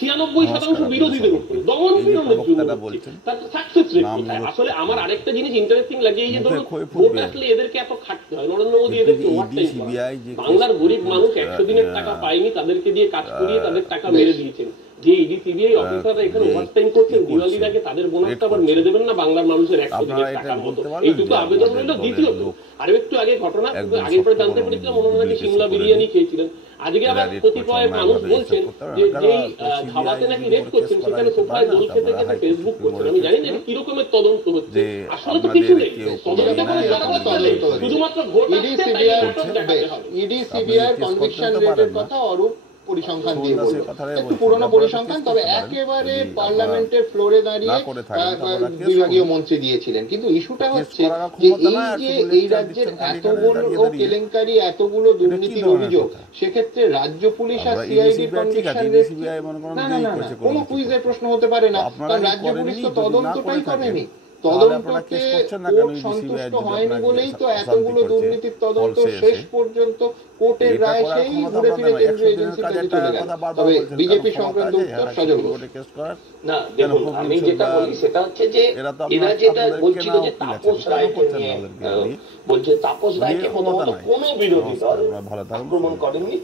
96% বিরোধীদের উপরে দমন পীড়নের জন্য তার সাকসেস রেট কোথায়? আসলে আমার আরেকটা জিনিস ইন্টারেস্টিং লাগে, এই যে ধরুন ভোট আসলে এদেরকে এত খাটতে হয়, নরেন্দ্র মোদী এদেরকে ওভারটাইম করায়। বাংলার গরিব মানুষ 100 দিনের টাকা পায়নি, তাদেরকে দিয়ে কাজ করিয়ে তাদের টাকা মেরে দিয়েছেন। যে ইডি সিবিআই অফিসাররা এখানে ওভারটাইম করছেন, দিওয়ালির আগে তাদের বোনাসটা আবার মেরে দেবেন না বাংলার মানুষের 100 দিনের টাকার মতো? এইটুকু আবেদন রইল। দ্বিতীয়ত, আর একটু আগে ঘটনা আগের পরে জানতে পেরেছিলাম ওনারা নাকি সিমলা বিরিয়ানি খেয়েছিলেন। আজকে আবার কতিপয় মানুষ বলছেন যে যেই ধাবাতে নাকি রেড করছেন সেখানে সোফায় দোল খেতে খেতে ফেসবুক করছেন। আমি জানি না কি রকমের তদন্ত হচ্ছে, আসলে তো কিছু নেই, শুধুমাত্র ভোট ইডি সিবিআই কনভিকশন রেটের কথা অরূপ পরিসংখ্যান দিয়ে বলবো, একটু পুরনো পরিসংখ্যান, তবে একেবারে পার্লামেন্টের ফ্লোরে দাঁড়িয়ে বিভাগীয় মন্ত্রী দিয়েছিলেন। কিন্তু ইস্যুটা হচ্ছে যে এই রাজ্যের এতগুলো কেলেঙ্কারি, এতগুলো দুর্নীতির অভিযোগ, সেক্ষেত্রে রাজ্য পুলিশ আর সিআইডির কনভিকশন রেট না না না কোনো কুইজের প্রশ্ন হতে পারে না, কারণ রাজ্য পুলিশ তো তদন্তটাই করেনি। তদন্তকে কোর্ট সন্তুষ্ট হয়নি বলেই তো এতগুলো দুর্নীতির তদন্ত শেষ পর্যন্ত কোর্টের রায় সেই ঘুরে ফিরে কেন্দ্রীয় এজেন্সির কাছে চলে গেল। তবে বিজেপি সংক্রান্ত উত্তর সজল না, দেখুন আমি যেটা বলি সেটা হচ্ছে যে এরা যেটা বলছিল যে তাপস রায়কে নিয়ে বলছে, তাপস রায়কে প্রথমত কোনো বিরোধী দল আক্রমণ করেননি।